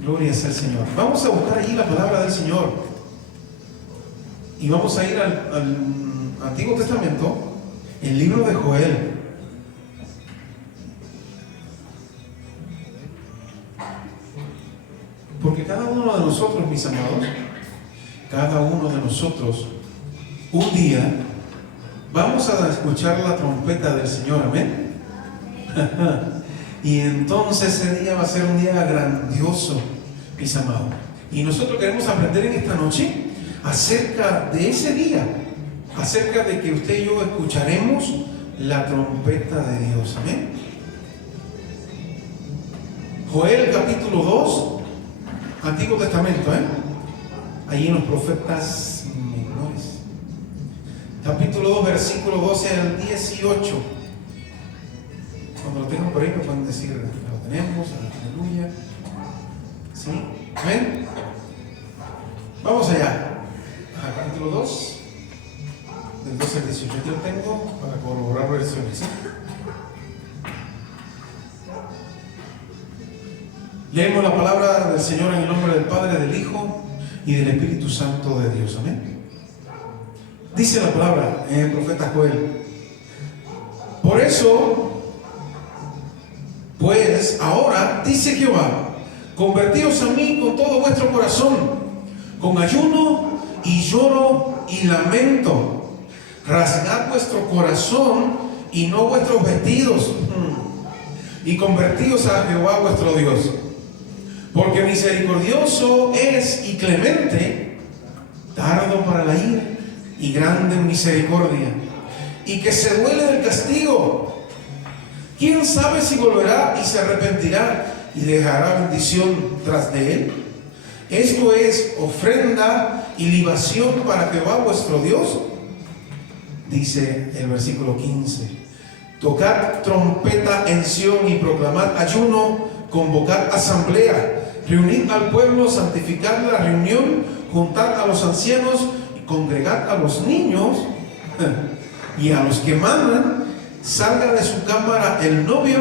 Gloria sea al Señor. Vamos a buscar allí la palabra del Señor. Y vamos a ir al Antiguo Testamento, el libro de Joel. Porque cada uno de nosotros, mis amados, cada uno de nosotros, un día vamos a escuchar la trompeta del Señor, amén. Y entonces ese día va a ser un día grandioso, mis amados. Y nosotros queremos aprender en esta noche acerca de ese día, acerca de que usted y yo escucharemos la trompeta de Dios, amén. Joel capítulo 2, Antiguo Testamento, allí en los profetas menores. Capítulo 2, versículo 12 al 18. Cuando lo tengan por ahí me pueden decir, lo tenemos, aleluya. ¿Sí? ¿Amén? Vamos allá. Capítulo 2, del 12 al 18. Yo lo tengo para corroborar versiones. ¿Sí? Leemos la palabra del Señor en el nombre del Padre, del Hijo y del Espíritu Santo de Dios. Amén. Dice la palabra en el profeta Joel: por eso, pues ahora, dice Jehová, convertíos a mí con todo vuestro corazón, con ayuno y lloro y lamento. Rasgad vuestro corazón y no vuestros vestidos, y convertíos a Jehová vuestro Dios. Porque misericordioso es y clemente, tardo para la ira y grande en misericordia, y que se duele del castigo. ¿Quién sabe si volverá y se arrepentirá y dejará bendición tras de él? Esto es ofrenda y libación para Jehová vuestro Dios. Dice el versículo 15: tocad trompeta en Sión y proclamad ayuno, convocad asamblea, reunid al pueblo, santificad la reunión, juntad a los ancianos y congregad a los niños y a los que mandan. Salga de su cámara el novio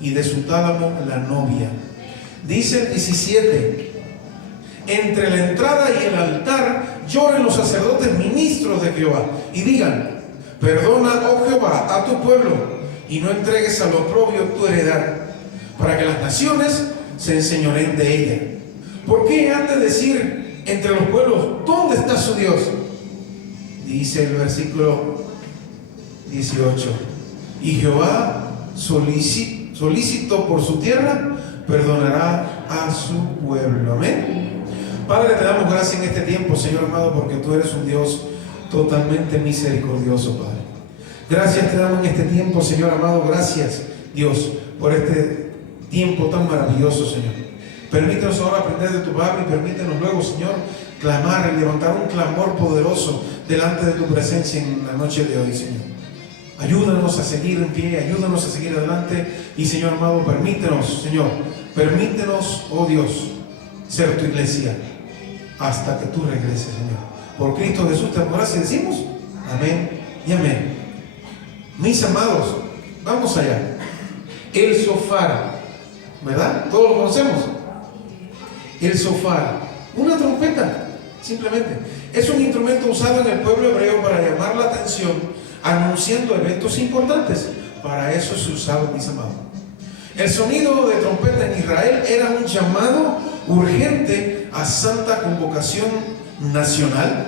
y de su tálamo la novia. Dice el 17: entre la entrada y el altar lloren los sacerdotes ministros de Jehová y digan: perdona, oh Jehová, a tu pueblo, y no entregues al oprobio tu heredad, para que las naciones se enseñoreen de ella. ¿Por qué han de decir entre los pueblos: ¿dónde está su Dios? Dice el versículo 18: y Jehová, solícito por su tierra, perdonará a su pueblo. Amén. Padre, te damos gracias en este tiempo, Señor amado, porque tú eres un Dios totalmente misericordioso, Padre. Gracias te damos en este tiempo, Señor amado. Gracias, Dios, por este tiempo tan maravilloso, Señor. Permítenos ahora aprender de tu palabra y permítenos luego, Señor, clamar y levantar un clamor poderoso delante de tu presencia en la noche de hoy, Señor. Ayúdanos a seguir en pie, ayúdanos a seguir adelante y, Señor amado, permítenos, Señor, permítenos, oh Dios, ser tu iglesia hasta que tú regreses, Señor. Por Cristo Jesús te adoramos y decimos amén y amén. Mis amados, vamos allá. El shofar, ¿verdad? Todos lo conocemos. El shofar, una trompeta, simplemente. Es un instrumento usado en el pueblo hebreo para llamar la atención, anunciando eventos importantes. Para eso se usaba, mis amados. El sonido de trompeta en Israel era un llamado urgente a santa convocación nacional.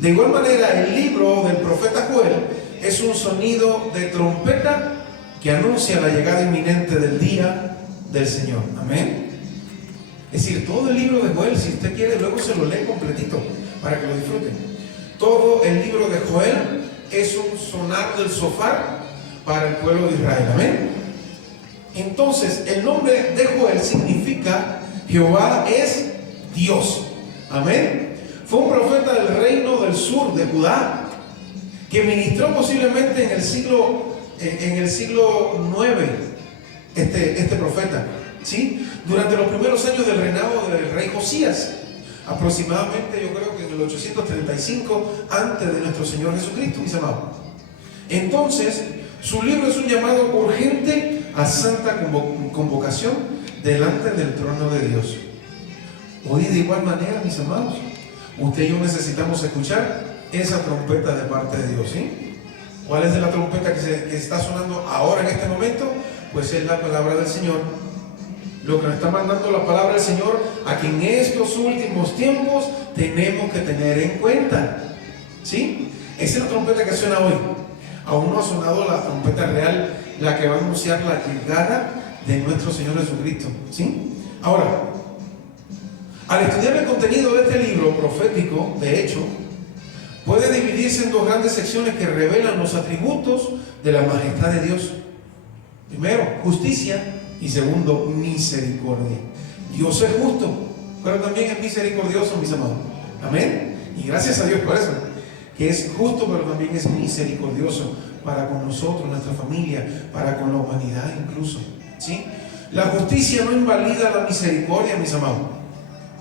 De igual manera, el libro del profeta Joel es un sonido de trompeta que anuncia la llegada inminente del día del Señor. Amén. Es decir, todo el libro de Joel, si usted quiere, luego se lo lee completito para que lo disfrute. Todo el libro de Joel es un sonar del shofar para el pueblo de Israel. Amén. Entonces, el nombre de Joel significa Jehová es Dios. Amén. Fue un profeta del reino del sur de Judá que ministró posiblemente en el siglo 9 este profeta, ¿sí? Durante los primeros años del reinado del rey Josías, aproximadamente, yo creo que en el 835 antes de nuestro Señor Jesucristo, mis amados. Entonces, su libro es un llamado urgente a santa convocación delante del trono de Dios. Hoy de igual manera, mis amados, usted y yo necesitamos escuchar esa trompeta de parte de Dios, ¿sí? ¿Cuál es la trompeta que está sonando ahora en este momento? Pues es la palabra del Señor. Lo que nos está mandando la palabra del Señor, a que en estos últimos tiempos tenemos que tener en cuenta, ¿sí? Esa es la trompeta que suena hoy. Aún no ha sonado la trompeta real, la que va a anunciar la llegada de nuestro Señor Jesucristo, ¿sí? Ahora, al estudiar el contenido de este libro profético, de hecho, puede dividirse en dos grandes secciones que revelan los atributos de la majestad de Dios. Primero, justicia, y segundo, misericordia. Dios es justo, pero también es misericordioso, mis amados. Amén. Y gracias a Dios por eso, que es justo, pero también es misericordioso para con nosotros, nuestra familia, para con la humanidad incluso, ¿sí? La justicia no invalida la misericordia, mis amados.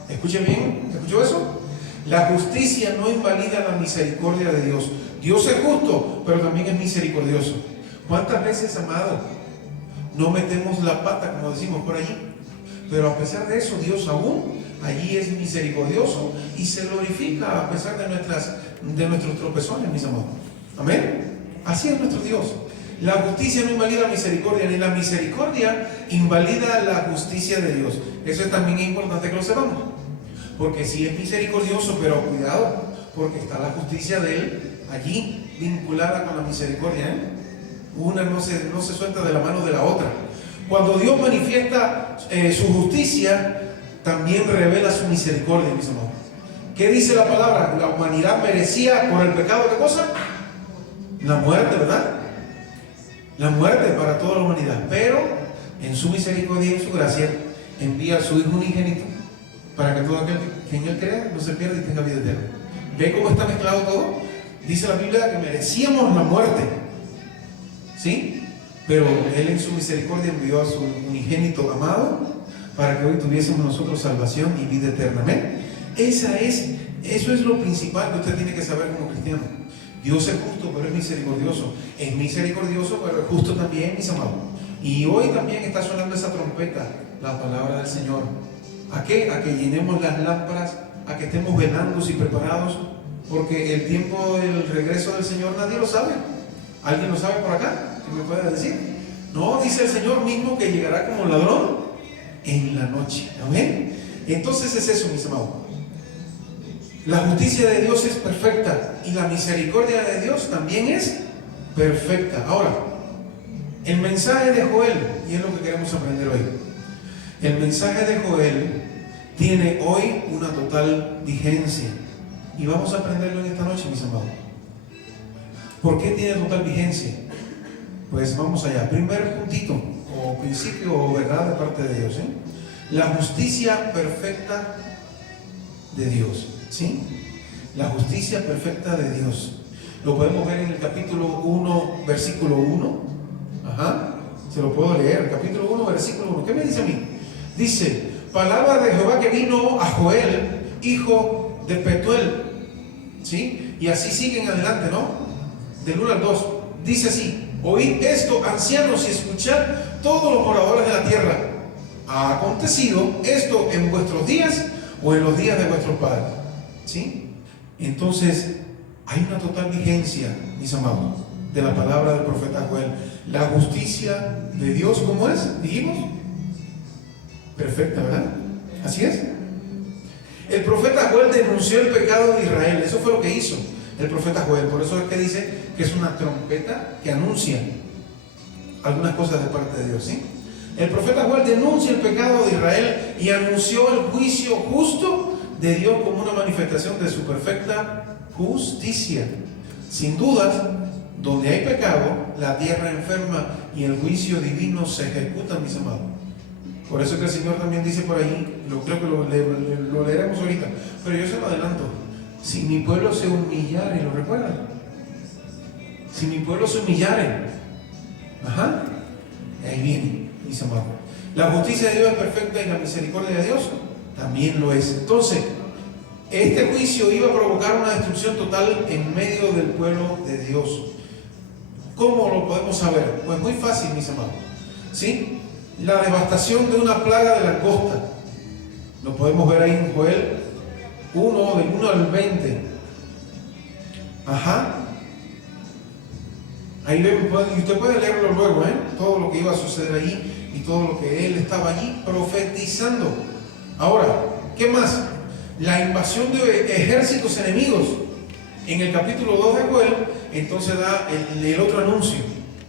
Escuchen bien, ¿escuchó eso? La justicia no invalida la misericordia de Dios. Dios es justo, pero también es misericordioso. ¿Cuántas veces, amado, no metemos la pata, como decimos por allí? Pero a pesar de eso, Dios aún allí es misericordioso y se glorifica a pesar de nuestros tropezones, mis amados. Amén. Así es nuestro Dios. La justicia no invalida la misericordia, ni la misericordia invalida la justicia de Dios. Eso es también importante que lo sepamos. Porque sí es misericordioso, pero cuidado, porque está la justicia de Él allí vinculada con la misericordia, ¿eh? Una no se suelta de la mano de la otra. Cuando Dios manifiesta su justicia, también revela su misericordia, mis amados. ¿Qué dice la palabra? La humanidad merecía por el pecado, ¿qué cosa? La muerte, ¿verdad? La muerte para toda la humanidad. Pero en su misericordia y en su gracia envía a su Hijo unigénito para que todo aquel que en Él crea no se pierda y tenga vida eterna. ¿Ve cómo está mezclado todo? Dice la Biblia que merecíamos la muerte, ¿sí? Pero Él en su misericordia envió a su unigénito amado para que hoy tuviésemos nosotros salvación y vida eterna. ¿Amén? Eso es lo principal que usted tiene que saber como cristiano. Dios es justo, pero es misericordioso. Es misericordioso, pero es justo también, mis amados. Y hoy también está sonando esa trompeta, la palabra del Señor. ¿A qué? A que llenemos las lámparas, a que estemos velando y preparados, porque el tiempo del regreso del Señor nadie lo sabe. ¿Alguien lo sabe por acá? ¿Qué me puede decir? No, dice el Señor mismo que llegará como ladrón en la noche. ¿Amén? Entonces es eso, mis amados. La justicia de Dios es perfecta y la misericordia de Dios también es perfecta. Ahora, el mensaje de Joel, y es lo que queremos aprender hoy. El mensaje de Joel tiene hoy una total vigencia y vamos a aprenderlo en esta noche, mis amados. ¿Por qué tiene total vigencia? Pues vamos allá. Primer puntito o principio o verdad de parte de Dios, ¿eh? La justicia perfecta de Dios, ¿sí? La justicia perfecta de Dios. Lo podemos ver en el capítulo 1, versículo 1. Ajá. Se lo puedo leer. Capítulo 1, versículo 1. ¿Qué me dice a mí? Dice: palabra de Jehová que vino a Joel, hijo de Petuel. ¿Sí? Y así siguen adelante, ¿no? Del 1 al 2. Dice así: oíd esto, ancianos, y escuchad todos los moradores de la tierra. ¿Ha acontecido esto en vuestros días o en los días de vuestros padres? ¿Sí? Entonces, hay una total vigencia, mis amados, de la palabra del profeta Joel. La justicia de Dios, ¿cómo es? Dijimos, perfecta, ¿verdad? Así es. El profeta Joel denunció el pecado de Israel. Eso fue lo que hizo el profeta Joel. Por eso es que dice que es una trompeta que anuncia algunas cosas de parte de Dios, ¿sí? El profeta Joel denuncia el pecado de Israel y anunció el juicio justo de Dios como una manifestación de su perfecta justicia. Sin dudas, donde hay pecado, la tierra enferma y el juicio divino se ejecutan, mis amados. Por eso que el Señor también dice por ahí, creo que lo leeremos ahorita, pero yo se lo adelanto: si mi pueblo se humillare, ¿lo recuerdan? Si mi pueblo se humillare, ahí viene, mis amados. La justicia de Dios es perfecta y la misericordia de Dios también lo es. Entonces, este juicio iba a provocar una destrucción total en medio del pueblo de Dios. ¿Cómo lo podemos saber? Pues muy fácil, mis amados. ¿Sí? La devastación de una plaga de langosta. Lo podemos ver ahí en Joel 1, del 1 al 20. Ajá. Ahí y usted puede leerlo luego, todo lo que iba a suceder ahí y todo lo que él estaba allí profetizando. Ahora, ¿qué más? La invasión de ejércitos enemigos. En el capítulo 2 de Joel, entonces da el otro anuncio.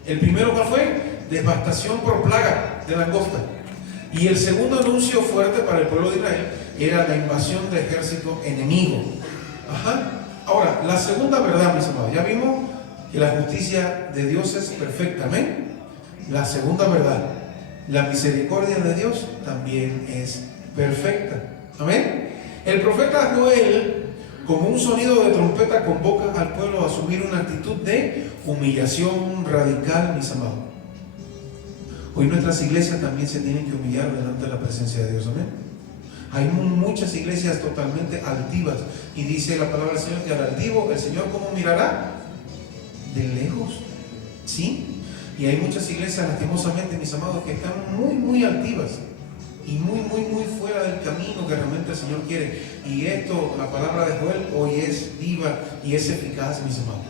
El primero, ¿cuál fue? Devastación por plaga de langosta. Y el segundo anuncio fuerte para el pueblo de Israel era la invasión de ejército enemigo. Ajá. Ahora, la segunda verdad, mis amados, ya vimos que la justicia de Dios es perfecta, amén. La segunda verdad, la misericordia de Dios también es perfecta, amén. El profeta Joel, como un sonido de trompeta, convoca al pueblo a asumir una actitud de humillación radical, mis amados. Hoy nuestras iglesias también se tienen que humillar delante de la presencia de Dios, amén. Hay muchas iglesias totalmente altivas, y dice la palabra del Señor que al altivo el Señor ¿cómo mirará? De lejos, ¿sí? Y hay muchas iglesias, lastimosamente, mis amados, que están muy altivas y muy fuera del camino que realmente el Señor quiere. Y esto, la palabra de Joel, hoy es viva y es eficaz, mis amados,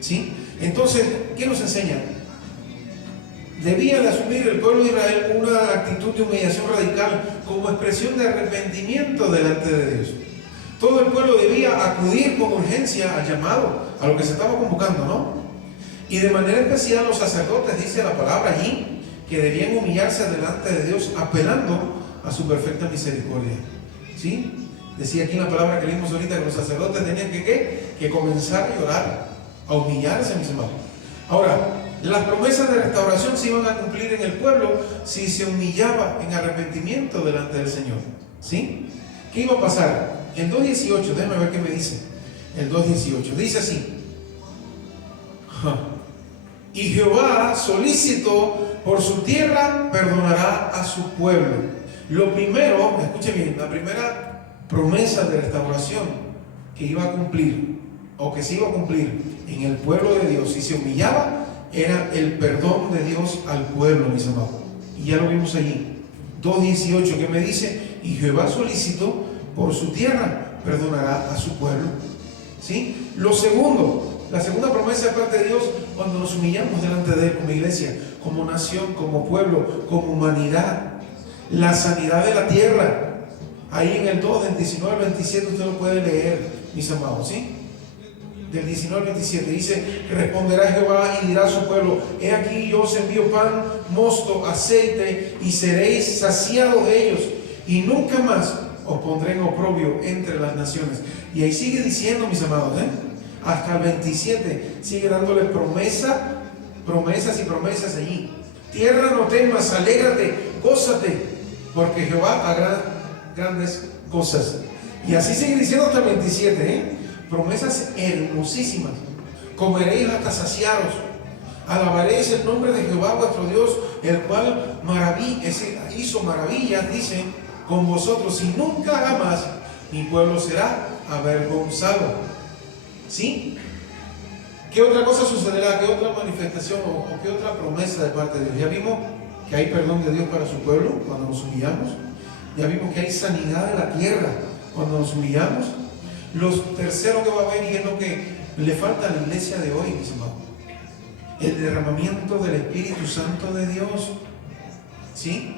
¿sí? Entonces, ¿qué nos enseña? Debía de asumir el pueblo de Israel una actitud de humillación radical como expresión de arrepentimiento delante de Dios. Todo el pueblo debía acudir con urgencia al llamado, a lo que se estaba convocando, ¿no? Y de manera especial los sacerdotes, dice la palabra allí, que debían humillarse delante de Dios apelando a su perfecta misericordia, ¿sí? Decía aquí en la palabra que leímos ahorita que los sacerdotes tenían que comenzar a llorar, a humillarse, mis hermanos. Ahora, las promesas de restauración se iban a cumplir en el pueblo si se humillaba en arrepentimiento delante del Señor, ¿sí? ¿Qué iba a pasar? El 2.18, déjame ver qué me dice. El 2.18 dice así: y Jehová, solícito por su tierra, perdonará a su pueblo. Lo primero, escuche bien, la primera promesa de restauración que iba a cumplir, o que se iba a cumplir en el pueblo de Dios, si se humillaba, era el perdón de Dios al pueblo, mis amados. Y ya lo vimos allí. 2.18, que me dice: y Jehová, solícito por su tierra, perdonará a su pueblo, ¿sí? Lo segundo, la segunda promesa de parte de Dios, cuando nos humillamos delante de Él como iglesia, como nación, como pueblo, como humanidad, la sanidad de la tierra. Ahí en el 2, del 19 al 27, usted lo puede leer, mis amados, ¿sí? Del 19 al 27 dice: responderá Jehová y dirá a su pueblo: he aquí yo os envío pan, mosto, aceite, y seréis saciados de ellos, y nunca más os pondré en oprobio entre las naciones. Y ahí sigue diciendo, mis amados, hasta el 27 sigue dándole promesas y promesas allí. Tierra, no temas, alégrate, gózate, porque Jehová hará grandes cosas. Y así sigue diciendo hasta el 27, promesas hermosísimas. Comeréis hasta saciaros, alabaréis el nombre de Jehová vuestro Dios, el cual hizo maravillas, dice, con vosotros, y nunca jamás mi pueblo será avergonzado, ¿sí? ¿Qué otra cosa sucederá? ¿Qué otra manifestación o qué otra promesa de parte de Dios? Ya vimos que hay perdón de Dios para su pueblo cuando nos humillamos. Ya vimos que hay sanidad de la tierra cuando nos humillamos. Lo tercero que va a haber, y es lo que le falta a la iglesia de hoy, mis amados, el derramamiento del Espíritu Santo de Dios, ¿sí?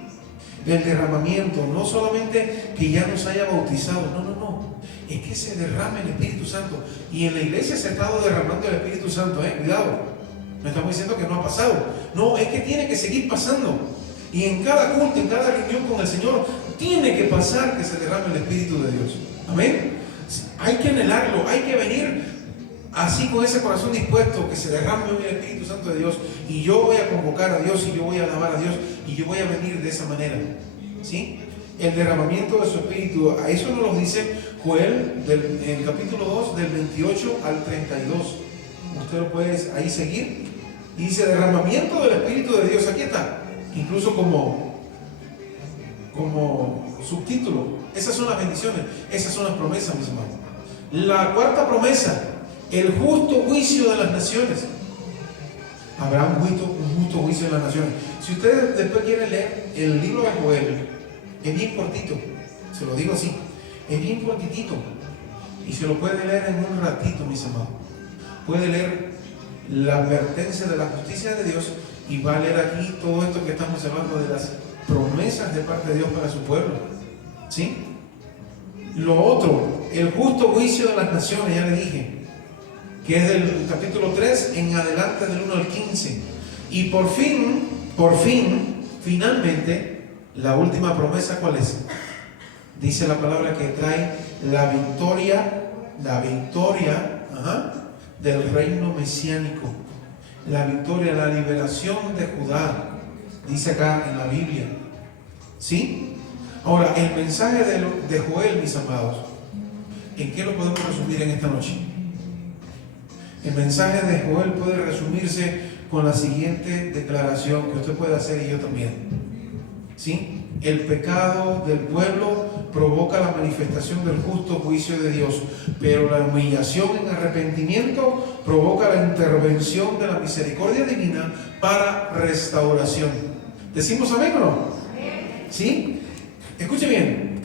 El derramamiento, no solamente que ya nos haya bautizado, no, es que se derrame el Espíritu Santo. Y en la iglesia se ha estado derramando el Espíritu Santo, cuidado, no estamos diciendo que no ha pasado, no, es que tiene que seguir pasando. Y en cada culto, en cada reunión con el Señor, tiene que pasar que se derrame el Espíritu de Dios, amén. Hay que anhelarlo, hay que venir así con ese corazón dispuesto, que se derrame hoy el Espíritu Santo de Dios, y yo voy a convocar a Dios, y yo voy a alabar a Dios, y yo voy a venir de esa manera, ¿sí? El derramamiento de su Espíritu, a eso nos lo dice Joel en el capítulo 2, del 28 al 32. Usted lo puede ahí seguir, y dice derramamiento del Espíritu de Dios. Aquí está, incluso como subtítulo. Esas son las bendiciones, esas son las promesas, mis hermanos. La cuarta promesa: el justo juicio de las naciones. Habrá un justo juicio de las naciones. Si ustedes después quieren leer el libro de Joel, es bien cortito, Se lo digo así. Es bien cortitito. Y se lo puede leer en un ratito, mis amados. Puede leer la advertencia de la justicia de Dios y va a leer aquí todo esto que estamos hablando de las promesas de parte de Dios para su pueblo. ¿Sí? Lo otro, el justo juicio de las naciones, ya le dije, que es del capítulo 3 en adelante, del 1 al 15. Y por fin, finalmente, la última promesa, ¿cuál es? Dice la palabra que trae la victoria del reino mesiánico, la victoria, la liberación de Judá, dice acá en la Biblia. ¿Sí? Ahora, el mensaje de Joel, mis amados, ¿en qué lo podemos resumir en esta noche? El mensaje de Joel puede resumirse con la siguiente declaración que usted puede hacer y yo también. ¿Sí? El pecado del pueblo provoca la manifestación del justo juicio de Dios, pero la humillación en arrepentimiento provoca la intervención de la misericordia divina para restauración. ¿Decimos amén o no? ¿Sí? Escuche bien.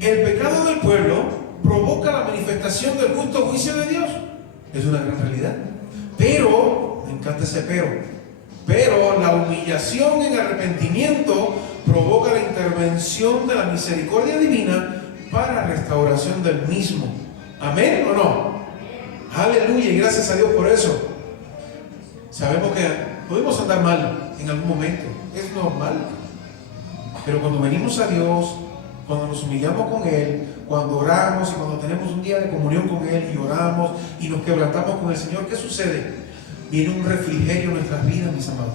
El pecado del pueblo provoca la manifestación del justo juicio de Dios. Es una gran realidad. Pero, me encanta ese pero la humillación en arrepentimiento provoca la intervención de la misericordia divina para restauración del mismo. ¿Amén o no? Aleluya, y gracias a Dios por eso. Sabemos que podemos andar mal en algún momento, es normal. Pero cuando venimos a Dios, cuando nos humillamos con Él, cuando oramos y cuando tenemos un día de comunión con Él y oramos y nos quebrantamos con el Señor, ¿qué sucede? Viene un refrigerio en nuestras vidas, mis amados.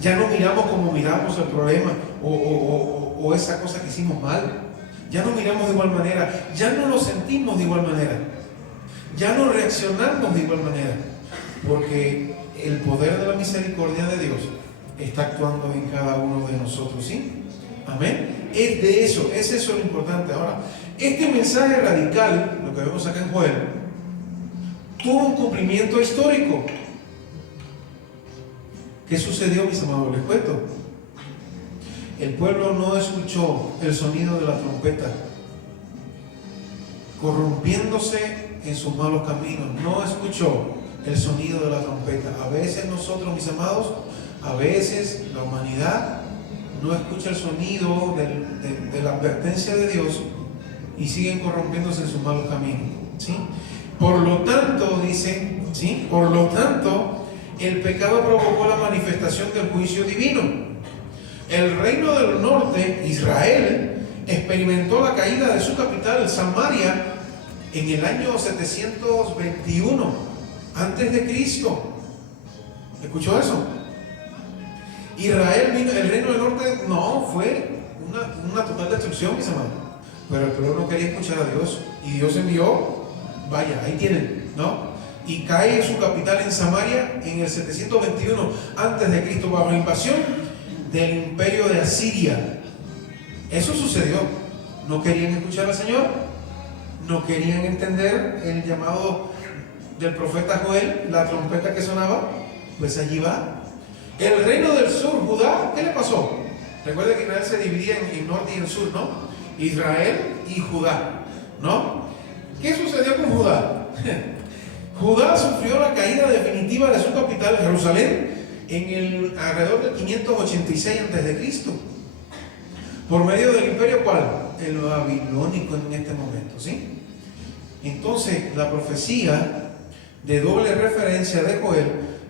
Ya no miramos como miramos el problema o esa cosa que hicimos mal. Ya no miramos de igual manera, ya no lo sentimos de igual manera, ya no reaccionamos de igual manera, porque el poder de la misericordia de Dios está actuando en cada uno de nosotros, ¿sí? Amén. Es eso lo importante. Ahora, este mensaje radical, lo que vemos acá en Joel, tuvo un cumplimiento histórico. ¿Qué sucedió, mis amados? Les cuento. El pueblo no escuchó el sonido de la trompeta, corrompiéndose en sus malos caminos. No escuchó el sonido de la trompeta. A veces nosotros, mis amados, a veces la humanidad no escucha el sonido de la advertencia de Dios y siguen corrompiéndose en sus malos caminos, ¿sí? Por lo tanto, dice, ¿sí? Por lo tanto, el pecado provocó la manifestación del juicio divino. El reino del norte, Israel, experimentó la caída de su capital, Samaria, en el año 721 antes de Cristo. ¿Escuchó eso? Israel vino, el reino del norte, no, fue una total destrucción, mis amados. Pero el pueblo no quería escuchar a Dios y Dios envió, vaya, ahí tienen, ¿no? Y cae en su capital en Samaria en el 721 antes de Cristo bajo la invasión del imperio de Asiria. Eso sucedió. No querían escuchar al Señor, no querían entender el llamado del profeta Joel, la trompeta que sonaba, pues allí va. El reino del sur, Judá, ¿qué le pasó? Recuerden que Israel se dividía en norte y en sur, ¿no? Israel y Judá, ¿no? ¿Qué sucedió con Judá? Judá sufrió la caída definitiva de su capital, Jerusalén, alrededor del 586 a.C. por medio del imperio, ¿cuál? El babilónico en este momento, ¿sí? Entonces, la profecía de doble referencia de Joel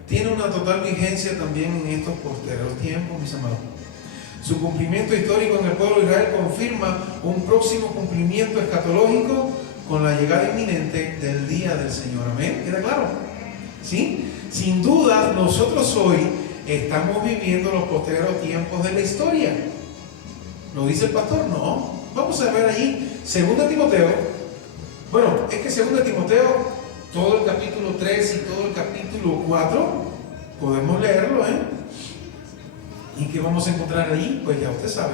tiene una total vigencia también en estos posteriores tiempos, mis amados. Su cumplimiento histórico en el pueblo de Israel confirma un próximo cumplimiento escatológico con la llegada inminente del día del Señor. Amén. ¿Queda claro? ¿Sí? Sin duda, nosotros hoy estamos viviendo los posteriores tiempos de la historia. ¿Lo dice el pastor? No. Vamos a ver allí 2 Timoteo. Bueno, es que 2 Timoteo, todo el capítulo 3 y todo el capítulo 4, podemos leerlo, ¿eh? ¿Y qué vamos a encontrar allí? Pues ya usted sabe.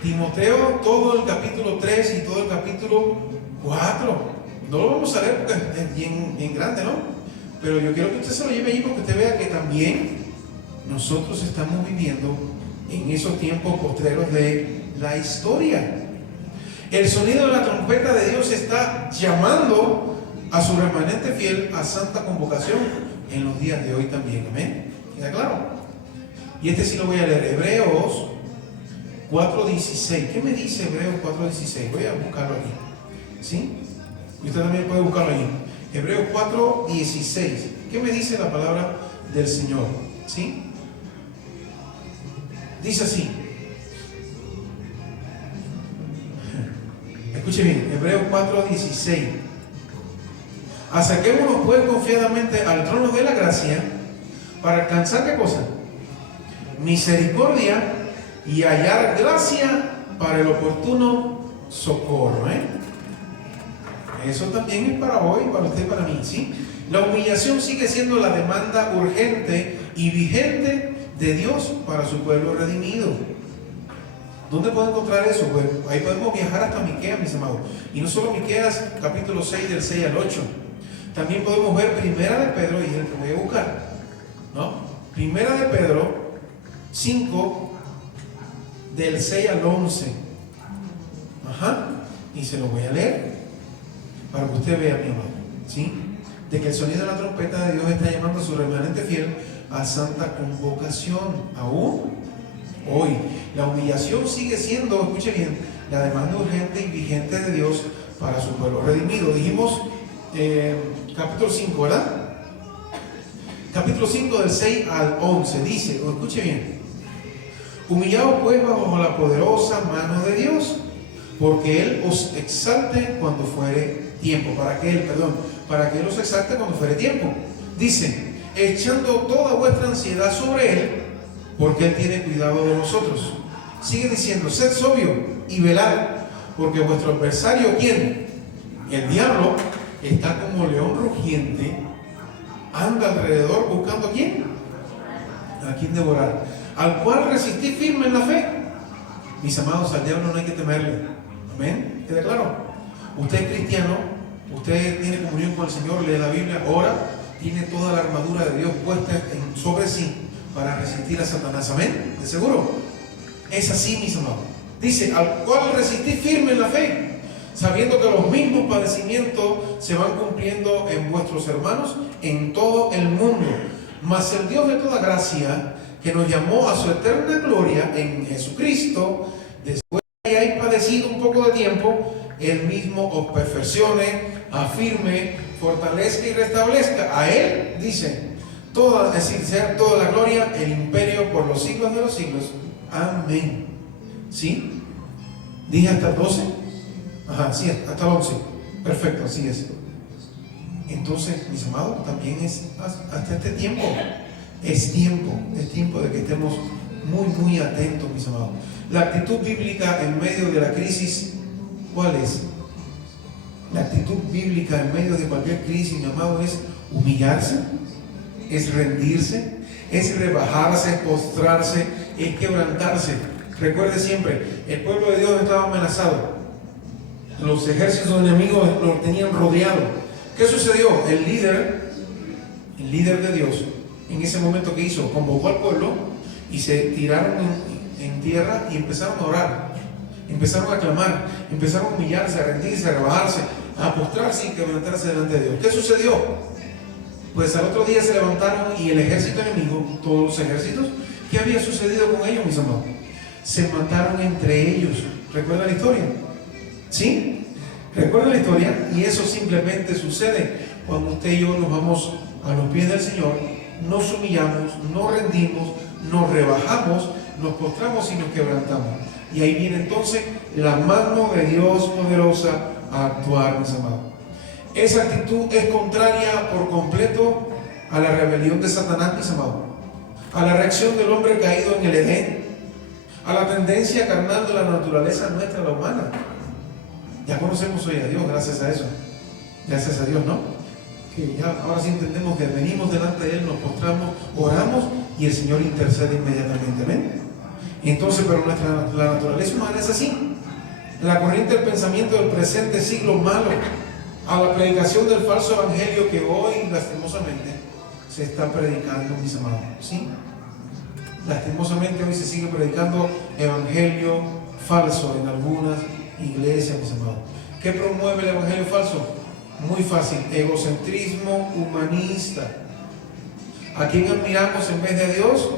Timoteo, todo el capítulo 3 y todo el capítulo 4. No lo vamos a leer porque es bien grande, ¿no? Pero yo quiero que usted se lo lleve allí porque usted vea que también nosotros estamos viviendo en esos tiempos postreros de la historia. El sonido de la trompeta de Dios está llamando a su remanente fiel a santa convocación en los días de hoy también. Amén. ¿Queda claro? Y este sí lo voy a leer. Hebreos 4:16. ¿Qué me dice Hebreos 4:16? Voy a buscarlo aquí. ¿Sí? Y usted también puede buscarlo ahí. Hebreos 4:16. ¿Qué me dice la palabra del Señor? ¿Sí? Dice así. Escuche bien, Hebreos 4:16. Acerquémonos pues confiadamente al trono de la gracia para alcanzar ¿qué cosa? Misericordia y hallar gracia para el oportuno socorro. Eso también es para hoy, para usted y para mí, ¿sí? La humillación sigue siendo la demanda urgente y vigente de Dios para su pueblo redimido. ¿Dónde puedo encontrar eso? Pues ahí podemos viajar hasta Miqueas, mis amados. Y no solo Miqueas, capítulo 6, del 6 al 8. También podemos ver Primera de Pedro, y es el que voy a buscar, ¿no? Primera de Pedro 5, del 6 al 11. Ajá. Y se lo voy a leer para que usted vea, mi amado, ¿sí? De que el sonido de la trompeta de Dios está llamando a su remanente fiel a santa convocación. Aún hoy, la humillación sigue siendo, escuche bien, la demanda urgente y vigente de Dios para su pueblo redimido. Dijimos capítulo 5, ¿verdad? Capítulo 5 del 6 al 11 dice, o escuche bien: humillaos pues bajo la poderosa mano de Dios, porque Él os exalte cuando fuere tiempo. Para que Él os exalte cuando fuere tiempo. Dice, echando toda vuestra ansiedad sobre Él, porque Él tiene cuidado de vosotros. Sigue diciendo, sed sobrio y velad, porque vuestro adversario, ¿quién? El diablo, está como león rugiente, anda alrededor buscando ¿a quién? A quién devorar. Al cual resistid firme en la fe. Mis amados, al diablo no hay que temerle. Amén. ¿Queda claro? Usted es cristiano, usted tiene comunión con el Señor, lee la Biblia, ora, tiene toda la armadura de Dios puesta sobre sí para resistir a Satanás. Amén. ¿De seguro? Es así, mis amados. Dice, al cual resistid firme en la fe, sabiendo que los mismos padecimientos se van cumpliendo en vuestros hermanos en todo el mundo. Mas el Dios de toda gracia, que nos llamó a su eterna gloria en Jesucristo, después de que hayáis padecido un poco de tiempo, Él mismo os perfeccione, afirme, fortalezca y restablezca. A Él, dice, toda, es decir, sea toda la gloria, el imperio por los siglos de los siglos. Amén. ¿Sí? Dije hasta el 12. Ajá, sí, hasta el 11. Perfecto, así es. Entonces, mis amados, también es hasta este tiempo. Es tiempo de que estemos muy atentos, mis amados. La actitud bíblica en medio de la crisis, ¿cuál es? La actitud bíblica en medio de cualquier crisis, mi amado, es humillarse, es rendirse, es rebajarse, es postrarse, es quebrantarse. Recuerde siempre, el pueblo de Dios estaba amenazado. Los ejércitos enemigos lo tenían rodeado. ¿Qué sucedió? El líder de Dios, en ese momento que hizo, convocó al pueblo y se tiraron en tierra y empezaron a orar, empezaron a clamar, empezaron a humillarse, a rendirse, a rebajarse, a postrarse y quebrantarse delante de Dios. ¿Qué sucedió? Pues al otro día se levantaron y el ejército enemigo, todos los ejércitos, ¿qué había sucedido con ellos, mis amados? Se mataron entre ellos. ¿Recuerda la historia? ¿Sí? Recuerda la historia. Y eso simplemente sucede cuando usted y yo nos vamos a los pies del Señor, nos humillamos, nos rendimos, nos rebajamos, nos postramos y nos quebrantamos. Y ahí viene entonces la mano de Dios poderosa a actuar, mis amados. Esa actitud es contraria por completo a la rebelión de Satanás, mis amados, a la reacción del hombre caído en el Edén, a la tendencia carnal de la naturaleza nuestra, la humana. Ya conocemos hoy a Dios gracias a eso. Gracias a Dios, ¿no? Que ya ahora sí entendemos que venimos delante de Él, nos postramos, oramos y el Señor intercede inmediatamente. ¿Ven? Entonces, pero la naturaleza humana es así. La corriente del pensamiento del presente siglo malo, a la predicación del falso evangelio que hoy lastimosamente se está predicando, mis amados. ¿Sí? lastimosamente hoy se sigue predicando evangelio falso en algunas iglesias, mis amados. ¿Qué promueve el evangelio falso? Muy fácil, egocentrismo humanista. ¿A quién admiramos en vez de a Dios?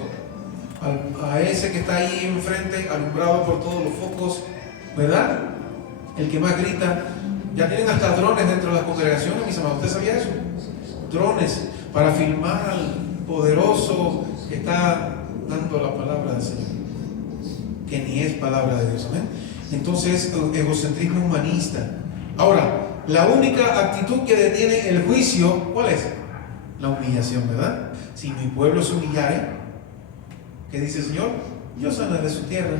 A ese que está ahí enfrente, alumbrado por todos los focos, ¿verdad? El que más grita. Ya tienen hasta drones dentro de las congregaciones, mis amados. ¿Usted sabía eso? Drones para filmar al poderoso que está dando la palabra del Señor, que ni es palabra de Dios. ¿Amén? Entonces, egocentrismo humanista. Ahora, la única actitud que detiene el juicio, ¿cuál es? La humillación, ¿verdad? Si mi pueblo se humillare, ¿qué dice el Señor? Yo sanaré su tierra,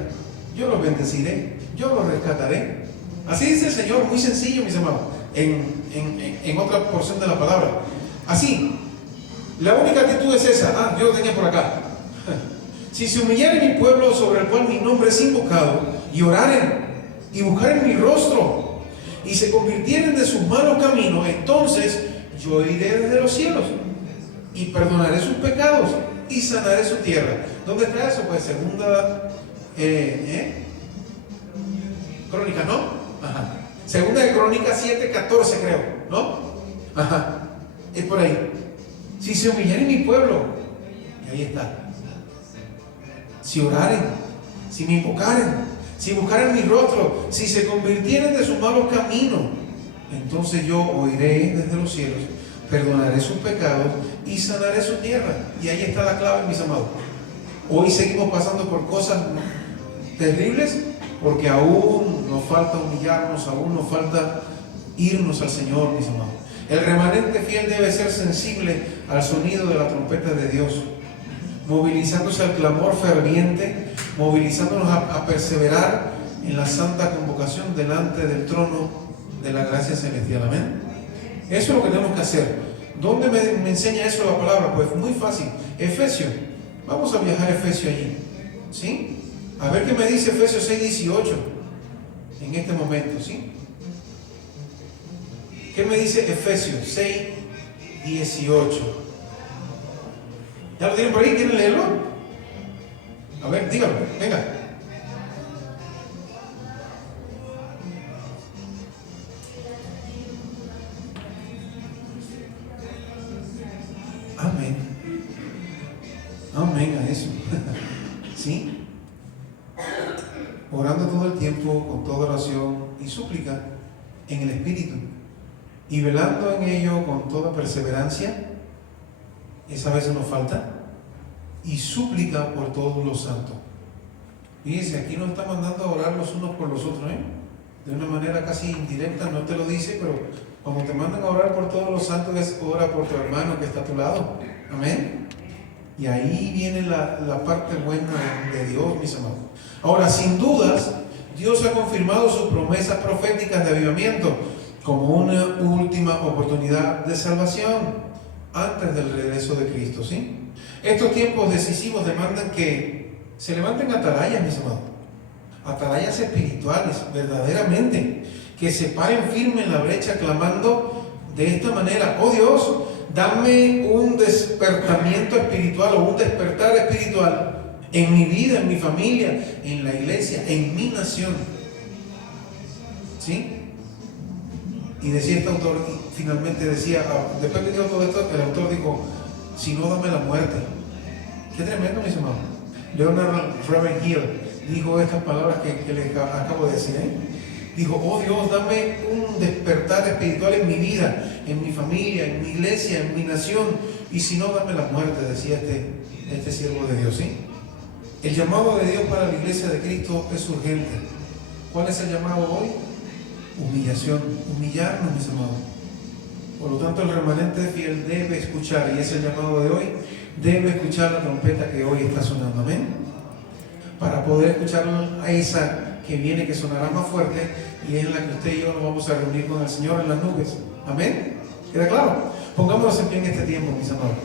yo los bendeciré, yo los rescataré. Así dice el Señor, muy sencillo, mis amados, en otra porción de la palabra. Así, la única actitud es esa. Yo lo tenía por acá. Si se humillare mi pueblo sobre el cual mi nombre es invocado, y oraren, y buscaren mi rostro, y se convirtieren de sus malos caminos, entonces yo iré desde los cielos, y perdonaré sus pecados, y sanaré su tierra. ¿Dónde está eso? Pues segunda Crónicas, ¿no? Ajá. Segunda de Crónicas 7:14, creo, ¿no? Ajá. Es por ahí. Si se humillaren mi pueblo, y ahí está. Si oraren, si me invocaren, si buscaren mi rostro, si se convirtieren de sus malos caminos, entonces yo oiré desde los cielos, perdonaré sus pecados y sanaré su tierra. Y ahí está la clave, mis amados. Hoy seguimos pasando por cosas terribles porque aún nos falta humillarnos, aún nos falta irnos al Señor, mis amados. El remanente fiel debe ser sensible al sonido de la trompeta de Dios, movilizándose al clamor ferviente, movilizándonos a perseverar en la santa convocación delante del trono de la gracia celestial. Amén. Eso es lo que tenemos que hacer. ¿Dónde me enseña eso la palabra? Pues muy fácil. Efesios. Vamos a viajar a Efesios allí. ¿Sí? A ver qué me dice Efesios 6:18 en este momento. ¿Sí? ¿Qué me dice Efesios 6:18? ¿Ya lo tienen por ahí? ¿Quieren leerlo? A ver, díganlo, venga. Amén. Amén a eso. ¿Sí? Orando todo el tiempo, con toda oración y súplica en el Espíritu, y velando en ello con toda perseverancia. Esa vez nos falta. Y súplica por todos los santos. Fíjense, aquí nos está mandando a orar los unos por los otros, de una manera casi indirecta, no te lo dice, pero cuando te mandan a orar por todos los santos, es ora por tu hermano que está a tu lado. Amén. Y ahí viene la parte buena de Dios, mis amados. Ahora, sin dudas, Dios ha confirmado sus promesas proféticas de avivamiento como una última oportunidad de salvación antes del regreso de Cristo, ¿sí? Estos tiempos decisivos demandan que se levanten atalayas, mis amados, atalayas espirituales, verdaderamente, que se paren firme en la brecha clamando de esta manera: oh Dios, dame un despertamiento espiritual o un despertar espiritual en mi vida, en mi familia, en la iglesia, en mi nación. ¿Sí? Y decía este autor, y finalmente decía, después que dijo todo esto, el autor dijo: si no, dame la muerte. Qué tremendo, mis hermanos. Leonard Ravenhill dijo estas palabras que les acabo de decir. Dijo: oh Dios, dame un despertar espiritual en mi vida, en mi familia, en mi iglesia, en mi nación, y si no, dame la muerte, decía este siervo de Dios. ¿Sí? El llamado de Dios para la iglesia de Cristo es urgente. ¿Cuál es el llamado hoy? Humillación, humillarnos, mis amados. Por lo tanto, el remanente fiel debe escuchar, y es el llamado de hoy, debe escuchar la trompeta que hoy está sonando. Amén. Para poder escuchar a esa que viene, que sonará más fuerte, y es en la que usted y yo nos vamos a reunir con el Señor en las nubes. Amén. ¿Queda claro? Pongámonos en pie en este tiempo, mis amados.